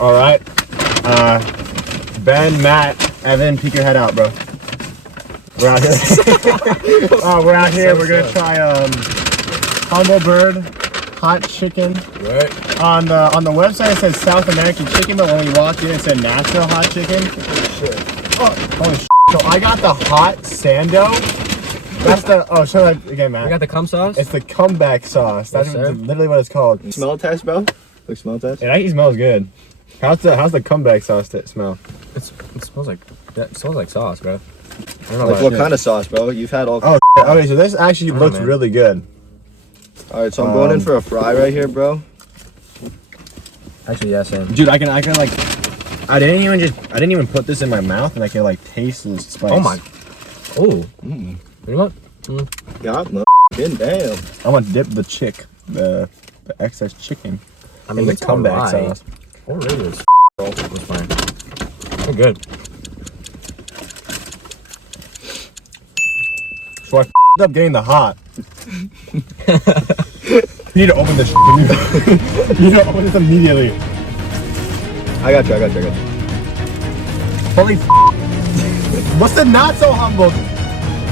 All right. Ben, Matt, Evan, peek your head out, bro. We're out here. We're out here. We're gonna try Humble Bird hot chicken. Right. On the website it says South American chicken, but when we walked in it said Nashville hot chicken. Oh, holy shit. So I got the hot sando. That's the show that again, Matt. We got the cum sauce. It's the comeback sauce. That's literally what it's called. Smell test, bro. Like smell test. It actually smells good. How's the comeback sauce smell? It smells like sauce, bro. I don't know like what kind of sauce, bro? You've had all. Oh, okay. So this actually looks really good. All right, so I'm going in for a fry right here, bro. Actually, yeah, same. Dude, I can like. I didn't even put this in my mouth, and I can like taste the spice. Oh my. Oh. What do you want? God, no. Damn. I want to dip the excess chicken. I mean, in the comeback sauce. Oh, really? It's fine. They're good. So I up getting the hot. You need to open this. You need to open this immediately. I got you. Holy what's the not so humble?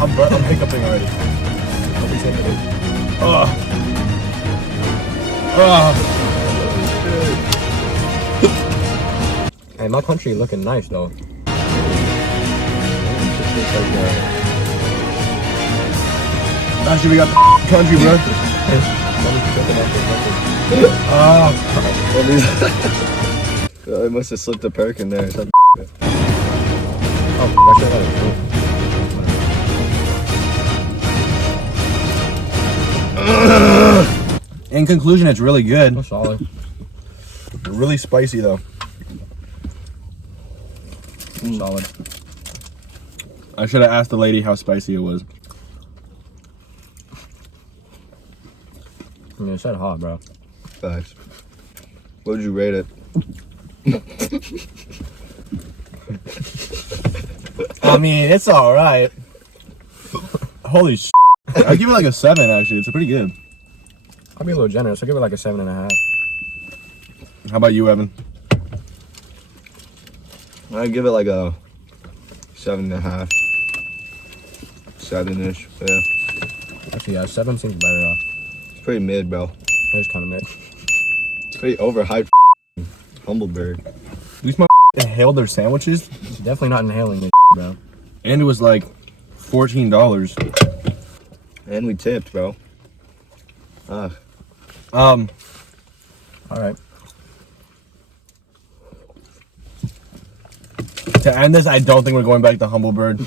I'm hiccuping already. Hey, my country looking nice though. Actually, we got the country, bro. I must have slipped a perk in there or something. In conclusion, it's really good. Oh, solid. Really spicy though. Solid. I should have asked the lady how spicy it was. I mean, it said hot, bro. Facts. What would you rate it? I mean, it's all right. Holy sh! I give it like a 7. Actually, it's pretty good. I'll be a little generous. I'll give it like a 7.5. How about you, Evan? I'd give it like a 7.5. 7-ish. Yeah. Actually, yeah, 7 seems better though. It's pretty mid, bro. It is kind of mid. It's pretty overhyped. Humble Bird. These my inhaled their sandwiches, It's definitely not inhaling it, bro. and it was like $14. And we tipped, bro. All right. To end this, I don't think we're going back to Humble Bird.